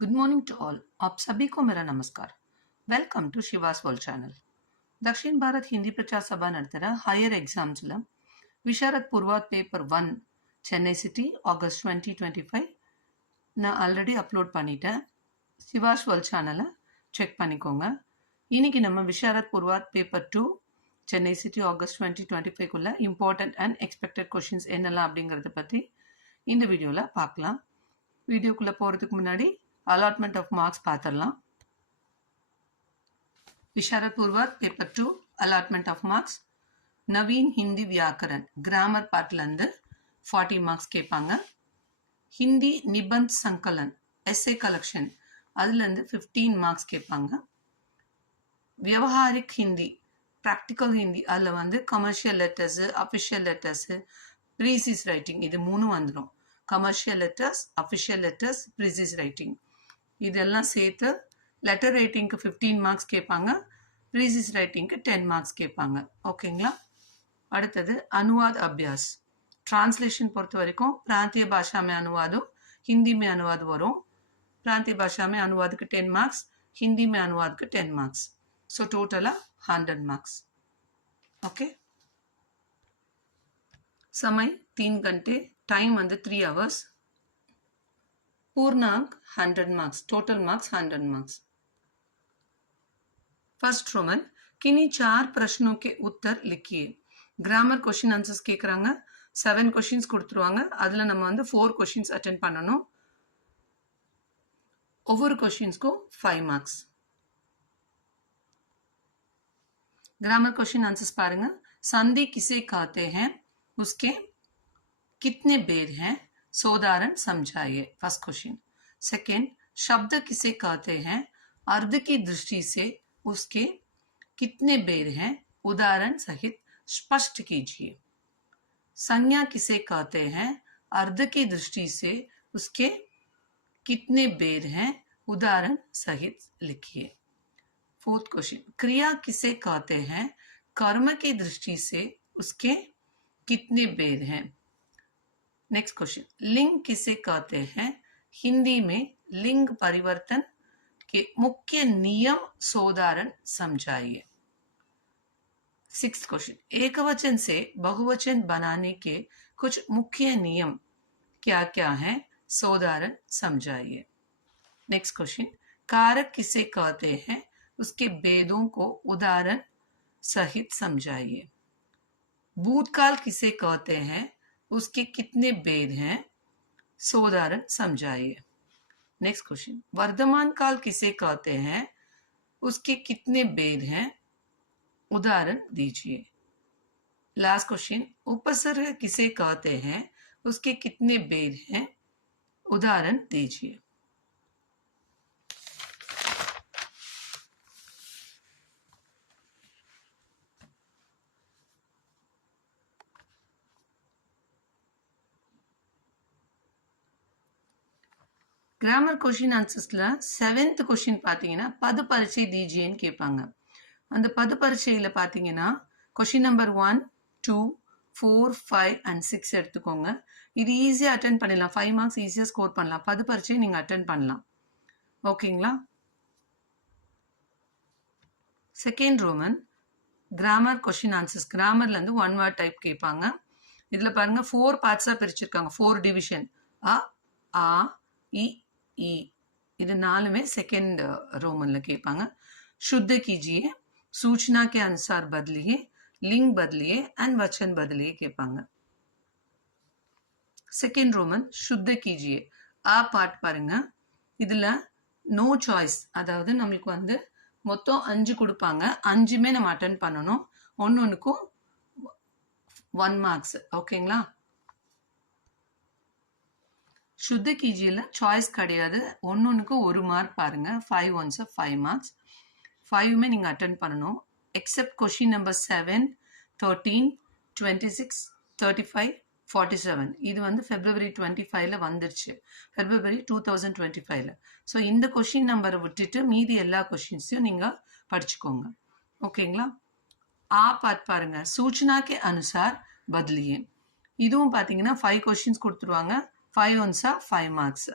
Good morning to all. आप सभी को मेरा नमस्कार। Welcome to Shivas world channel. Dakshin Bharat Hindi Prachar Sabha नडतर हायर एग्जाम्स विशारद पूर्वात पेपर 1 चेन्नई सिटी August 2025 நான் ஆல்ரெடி அப்லோட் பண்ணிட்டேன். சிவாஸ் வேர்ல்ட் சேனலை செக் பண்ணிக்கோங்க. இன்னைக்கு நம்ம Visharad Purvardh paper 2 Chennai city August 2025 important and expected questions என்னெல்லாம் அப்படிங்கிறத பற்றி இந்த வீடியோவில் பார்க்கலாம். வீடியோக்குள்ளே போகிறதுக்கு முன்னாடி அலாட்மெண்ட் ஆஃப் மார்க்ஸ் பார்த்துடலாம். Visharad Purvardh paper 2 allotment of marks. நவீன் ஹிந்தி வியாக்கரன் கிராமர் பார்ட்லேருந்து 40 மார்க்ஸ் கேட்பாங்க. ஹிந்தி நிபந்த் சங்கலன் எஸ்ஏ கலெக்ஷன் அதுலேருந்து 15 மார்க்ஸ் கேட்பாங்க. வியவஹாரிக் ஹிந்தி ப்ராக்டிக்கல் ஹிந்தி அதில் commercial letters, official letters, precis writing இது 3 வந்துடும். Commercial letters, official letters, precis writing இதெல்லாம் சேர்த்து லெட்டர் ரைட்டிங்க்கு 15 மார்க்ஸ் கேட்பாங்க. ப்ரீசிஸ் ரைட்டிங்க்கு 10 மார்க்ஸ் கேட்பாங்க. ஓகேங்களா? அடுத்தது அனுவாத் அபியாஸ். ट्रांसलेशन பொறுத்த வரைக்கும் प्रांतीय भाषा में अनुवाद हिंदी में अनुवाद वரும். प्रांतीय भाषा में अनुवाद के 10 मार्क्स, हिंदी में अनुवाद के 10 marks. So total 100 marks. Okay. समय 3 घंटे, टाइम 3 hours. पूर्णांक 100 marks, total marks 100 marks. First Roman किन्हीं 4 प्रश्नों के उत्तर लिखिए. ग्रामर क्वेश्चन आंसर्स கேக்குறாங்க. 7 கொஷின்ஸ் கொடுத்துருவாங்க. அதில் நம்ம 4 கொஷின்ஸ் அட்டென்ட் பண்ணணும். ஒவ்வொரு கொஷின்ஸ்க்கும் 5 மார்க்ஸ். ग्रामर क्वेश्चन आंसर्स பாருங்க. संधि किसे कहते हैं, उसके कितने भेद हैं, सोदाहरण समझाइए. First question. सेकेंड, शब्द किसे कहते हैं, अर्थ की दृष्टि से उसके कितने भेद हैं, उदाहरण सहित स्पष्ट कीजिए. संज्ञा किसे कहते हैं, अर्थ की दृष्टि से उसके कितने भेद हैं, उदाहरण सहित लिखिए. Fourth question. क्रिया किसे कहते हैं, कर्म की दृष्टि से उसके कितने भेद हैं. Next question. लिंग किसे कहते हैं, हिंदी में लिंग परिवर्तन के मुख्य नियम सोदाहरण समझाइए. Sixth question. एकवचन से बहुवचन बनाने के कुछ मुख्य नियम क्या क्या हैं, सोदाहरण समझाइए. Next question. कारक किसे कहते हैं, उसके भेदों को उदाहरण सहित समझाइए. भूतकाल किसे कहते हैं, उसके कितने भेद हैं, सोदाहरण समझाइए. Next question. वर्तमान काल किसे कहते हैं, उसके कितने भेद हैं, उदाहरण दीजिए. Last question. उपसर्ग किसे कहते हैं, उसके कितने भेद हैं, उदाहरण दीजिए. கிராமர் கொஷின் ஆன்சர்ஸில் 7th கொஷின் பார்த்தீங்கன்னா பது பரீட்சை தீஜியன்னு கேட்பாங்க. அந்த பது பரீட்சையில் பார்த்தீங்கன்னா கொஷின் நம்பர் 1, 2, 4, 5 and 6 எடுத்துக்கோங்க. இது ஈஸியாக அட்டென்ட் பண்ணிடலாம். 5 மார்க்ஸ் ஈஸியாக ஸ்கோர் பண்ணலாம். பது பரீட்சை நீங்கள் அட்டென்ட் பண்ணலாம். ஓகேங்களா? Second Roman grammar question answers. கிராமர்லேருந்து 1 வேர்ட் டைப் கேட்பாங்க. இதில் பாருங்கள் 4 பார்ட்ஸாக பிரிச்சிருக்காங்க. 4 டிவிஷன். அ, ஆ, இ, ई. இது 4மே செகண்ட் रोमन கேட்பாங்க. शुद्ध कीजिए, सूचना के अनुसार बदलिए, लिंग बदलिए एंड वचन बदलिए கேட்பாங்க. செகண்ட் रोमन शुद्ध कीजिए. आ பார்ட் பாருங்க. இதுல நோ சாய்ஸ், அதாவது நம்மளுக்கு மொத்தம் 5 கொடுப்பாங்க. 5மே நம்ம அட்டென்ட் பண்ணணும். ஒன்னொன்னுக்கும் 1 மார்க்ஸ். ஓகேங்களா? शुद्ध कीजिए சாய்ஸ் கிடையாது. ஒன்னொன்னுக்கு 1 மார்க் பாருங்க. 5 ones 5 மார்க்ஸ். 5மே நீங்கள் அட்டென்ட் பண்ணணும். Accept question number 7, 13, 26, 35, 47. இது ஃபெப்ரவரி 25ல் வந்துருச்சு. ஃபெப்ரவரி 2025ல். ஸோ இந்த கொஷின் நம்பரை விட்டுட்டு மீதி எல்லா கொஷின்ஸையும் நீங்கள் படிச்சுக்கோங்க. ஓகேங்களா? ஆ பார்ட் பாருங்க. सूचना के अनुसार बदलिए. இதுவும் பார்த்தீங்கன்னா 5 கொஷின்ஸ் கொடுத்துருவாங்க. 5 ones 5 மார்க்ஸ்.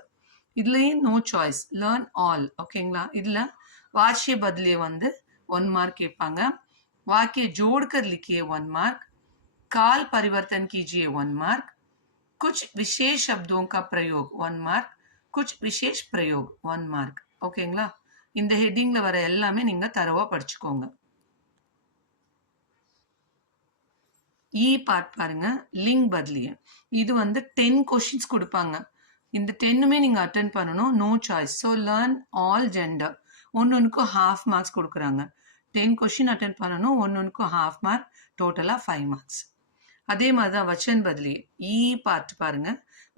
இதுலேயும் நோ சாய்ஸ், லேர்ன் ஆல். ஓகேங்களா? இதில் வாட்சிய பதிலே வந்து 1 मार्क கேட்பாங்க. वाक्य जोड़कर लिखिए 1 मार्क, काल परिवर्तन कीजिए 1 मार्क, कुछ विशेष शब्दों का प्रयोग 1 मार्क, कुछ विशेष प्रयोग 1 मार्क. ஓகேங்களா? இந்த ஹெட்டிங்ல வர எல்லாமே நீங்க தரவா படிச்சுக்கோங்க. இ பார்ட் பாருங்க, லிங்க் பதிலியே. இது வந்து 10 கொஸ்டின்ஸ் கொடுப்பாங்க. இந்த 10மே நீங்க அட்டென்ட் பண்ணணும், no choice. So learn all gender. ஒன்றுக்கும் ஹாஃப் மார்க்ஸ் கொடுக்குறாங்க. 10 கொஸ்டின் அட்டென்ட் பண்ணணும், ஒன்றுக்கும் ஹாஃப் மார்க், டோட்டலாக 5 மார்க்ஸ். அதே மாதிரி தான் வச்சன் பதிலியே. இ பார்ட் பாருங்க,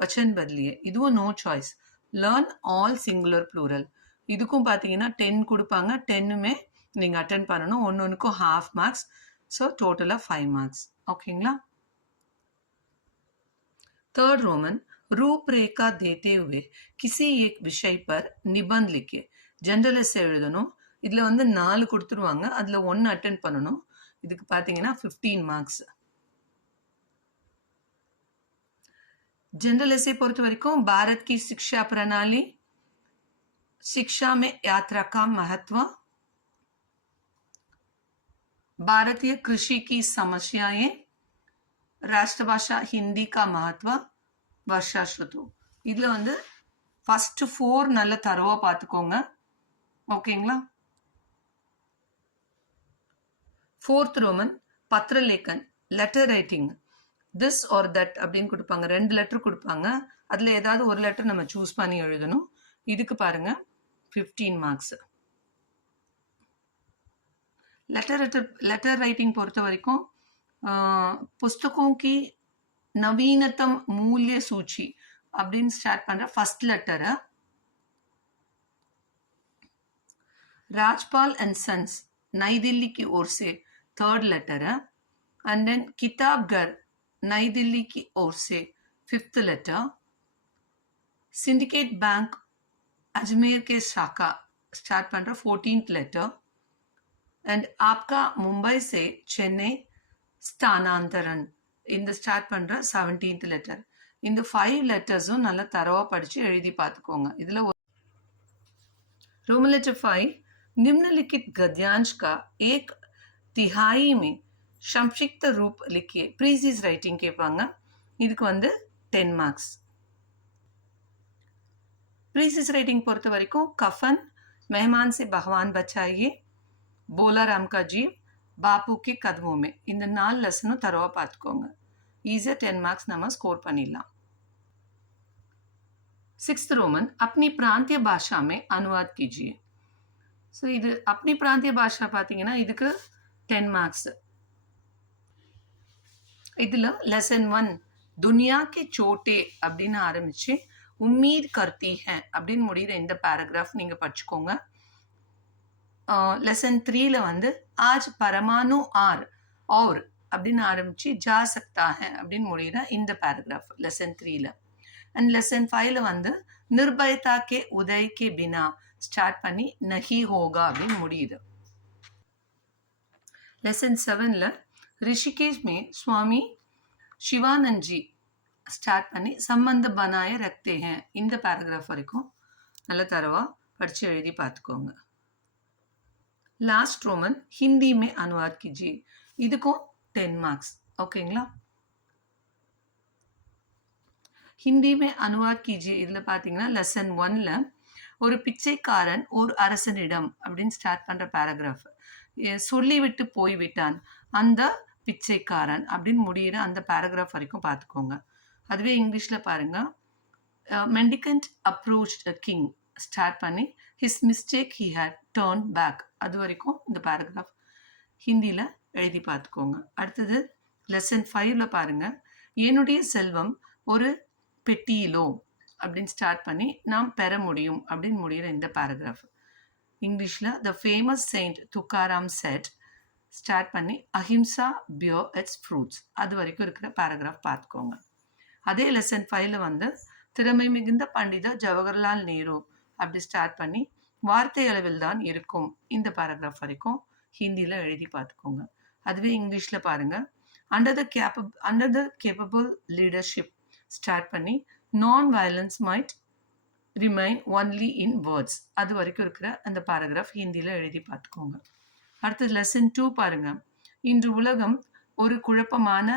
வச்சன் பதிலியே. இதுவும் no choice, learn all singular plural. இதுக்கும் பார்த்தீங்கன்னா 10 கொடுப்பாங்க, 10மே நீங்கள் அட்டென்ட் பண்ணணும், ஒன்றுக்கும் ஹாஃப் மார்க்ஸ். ஸோ டோட்டலாக 5 மார்க்ஸ். ஓகேங்களா? थर्ड रोमन, रूपरेखा देते हुए किसी एक विषय पर निबंध लिखे. जनरल एस्से எழுதணும். இதில் வந்து 4 கொடுத்துருவாங்க, அதில் 1 அட்டென்ட் பண்ணணும். இதுக்கு பார்த்தீங்கன்னா 15 மார்க்ஸ். जनरल एस्से பொறுத்த वரைக்கும் भारत की शिक्षा प्रणाली, शिक्षा में यात्रा का महत्व, भारतीय कृषि की समस्याएं, राष्ट्रभाषा हिंदी का महत्व, वर्षा ऋतु. இதுல வந்து ஃபர்ஸ்ட் 4 நல்ல தரவா பார்த்துக்கோங்க. ஓகேங்களா? ஃபோர்த் ரோமன், பத்திரலேக்கன், letter writing. This are that அப்படின்னு கொடுப்பாங்க, 2 லெட்டர் கொடுப்பாங்க. அதில் ஏதாவது ஒரு லெட்டர் நம்ம சூஸ் பண்ணி எழுதணும். இதுக்கு பாருங்க 15 மார்க்ஸ். लेटर राइटिंग பொறுத்த வரைக்கும் पुस्तकों की नवीनतम मूल्य सूची அப்படின்னு ஸ்டார்ட் பண்ற first letter Rajpal and sons New Delhi की ओर से third letter and then Kitabghar New Delhi की ओर से fifth letter syndicate bank Ajmer के शाखा स्टार्ट பண்ற 14th लेटर एंड आपका मुंबई से चेन्नई स्थानांतरण இந்த ஸ்டார்ட் பண்ற 17th लेटर. இந்த 5 லெட்டர்ஸும் நல்லா தரவா படிச்சு எழுதி பார்த்துக்கோங்க. இதுல रोमन लेटर 5, निम्नलिखित गद्यांश का 1/3 में संक्षिप्त रूप लिखिए. प्रीसीज राइटिंग கேட்பாங்க. இதுக்கு வந்து 10 மார்க்ஸ். प्रीसीज राइटिंग பொறுத்த வரைக்கும் कफन, मेहमान से भगवान बचाइए, बोला राम का जीव, बापू के कदमों में. இந்த 4 லெசனும் தரவா பார்த்துக்கோங்க. ஈஸியாக 10 மார்க்ஸ் நம்ம ஸ்கோர் பண்ணிடலாம். 6th रोमन, अपनी प्रांतीय भाषा में अनुवाद कीजिए. ஸோ இது अपनी प्रांतीय भाषा பார்த்தீங்கன்னா இதுக்கு 10 மார்க்ஸ். இதில் லெசன் 1 दुनिया के छोटे அப்படின்னு ஆரம்பிச்சு उम्मीद करती है அப்படின்னு முடிகிற இந்த பேராகிராஃப் நீங்கள் படிச்சுக்கோங்க. லெசன் 3ல வந்து आज परमाणु और அப்படின்னு ஆரம்பிச்சு जा सकता है அப்படின்னு முடிகிற இந்த பேராகிராஃப் லெசன் 3ல. அண்ட் லெசன் 5ல வந்து निर्भयता के उदय के बिना ஸ்டார்ட் பண்ணி नहीं होगा அப்படின்னு முடியுது. லெசன் 7ல ऋषिकेश में स्वामी शिवानंद जी ஸ்டார்ட் பண்ணி संबंध बनाए रखते हैं இந்த பேராகிராஃப் வரைக்கும் நல்ல தரவா படிச்சு எழுதி பார்த்துக்கோங்க. लास्ट रोमन, हिंदी में अनुवाद कीजिए. இதுக்கும் 10 மார்க்ஸ். ஓகேங்களா? हिंदी में अनुवाद कीजिए இதில் பார்த்தீங்கன்னா லெசன் 1ல ஒரு பிச்சைக்காரன் ஒரு அரசனிடம் அப்படின்னு ஸ்டார்ட் பண்ணுற பேராகிராஃப். சொல்லிவிட்டு போய்விட்டான் அந்த பிச்சைக்காரன் அப்படின்னு முடிகிற அந்த பேராகிராஃப் வரைக்கும் பார்த்துக்கோங்க. அதுவே இங்கிலீஷில் பாருங்க, mendicant approached a king start பண்ணி his mistake he had turn back அது வரைக்கும் இந்த பேராகிராஃப் ஹிந்தியில் எழுதி பார்த்துக்கோங்க. அடுத்தது லெசன் 5ல பாருங்க, என்னுடைய செல்வம் ஒரு பெட்டியிலோ அப்படின்னு ஸ்டார்ட் பண்ணி நாம் பெற முடியும் அப்படின்னு முடிகிற இந்த பேராகிராஃப். இங்கிலீஷில் the famous Saint Tukaram set start பண்ணி அஹிம்சா பியர் இட்ஸ் ஃப்ரூட்ஸ் அது வரைக்கும் இருக்கிற பேராகிராஃப் பார்த்துக்கோங்க. அதே லெசன் 5ல வந்து திறமை மிகுந்த பண்டிதர் ஜவஹர்லால் நேரு அப்படி ஸ்டார்ட் பண்ணி வார்த்தை அளவில் தான் இருக்கும் இந்த பேராகிராஃப் வரைக்கும் ஹிந்தியில் எழுதி பார்த்துக்கோங்க. அதுவே இங்கிலீஷில் பாருங்கள், under the capable leadership start பண்ணி non violence might remain only in words. அது வரைக்கும் இருக்கிற அந்த பேராகிராஃப் ஹிந்தியில் எழுதி பார்த்துக்கோங்க. அடுத்தது லெசன் 2 பாருங்க. இன்று உலகம் ஒரு குழப்பமான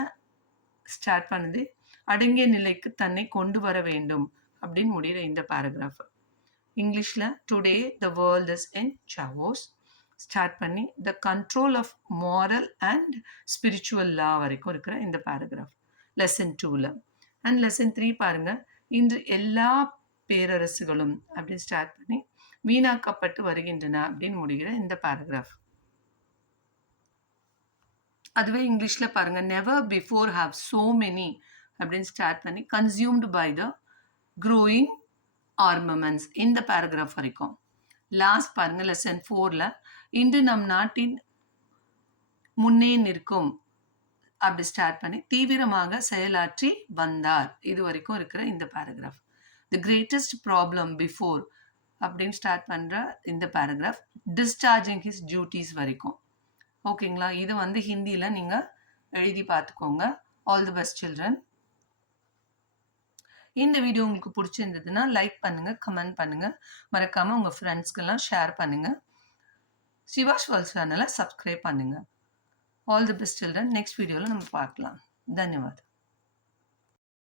ஸ்டார்ட் பண்ணுது, அடங்கிய நிலைக்கு தன்னை கொண்டு வர வேண்டும் அப்படின்னு முடிகிற இந்த பேராகிராஃப். இங்கிலீஷில் today the world is in chaos start பண்ணி the control of moral and spiritual law வரைக்கும் இருக்கிற இந்த பேராகிராஃப் லெசன் 2ல். அண்ட் லெசன் 3 பாருங்க. இன்று எல்லா பேரரசுகளும் அப்படின்னு ஸ்டார்ட் பண்ணி வீணாக்கப்பட்டு வருகின்றன அப்படின்னு முடிகிற இந்த பேராகிராஃப். அதுவே இங்கிலீஷில் பாருங்க. Never before have so many அப்படின்னு ஸ்டார்ட் பண்ணி கன்சியூம்டு பை த க்ரோயிங் ஆர்மமெண்ட்ஸ் இந்த பேராகிராஃப் வரைக்கும். லாஸ்ட் பாருங்க லெசன் 4ல் இன்று நம் நாட்டின் முன்னே நிற்கும் அப்படி ஸ்டார்ட் பண்ணி தீவிரமாக செயலாற்றி வந்தார் இது வரைக்கும் இருக்கிற இந்த paragraph. The greatest problem before அப்படின்னு ஸ்டார்ட் பண்ணுற இந்த பேராகிராஃப் டிஸ்சார்ஜிங் ஹிஸ் டியூட்டிஸ் வரைக்கும். ஓகேங்களா? இது வந்து ஹிந்தியில் நீங்கள் எழுதி பார்த்துக்கோங்க. All the best children. இந்த வீடியோ உங்களுக்கு பிடிச்சிருந்ததுன்னா லைக் பண்ணுங்கள், கமெண்ட் பண்ணுங்கள், மறக்காமல் உங்கள் ஃப்ரெண்ட்ஸ்க்கெல்லாம் ஷேர் பண்ணுங்கள். சிவாஷ் வேர்ல்ட் சேனலை சப்ஸ்கிரைப் பண்ணுங்கள். All the best children. Next வீடியோவில் நம்ம பார்க்கலாம். தன்யவாத்.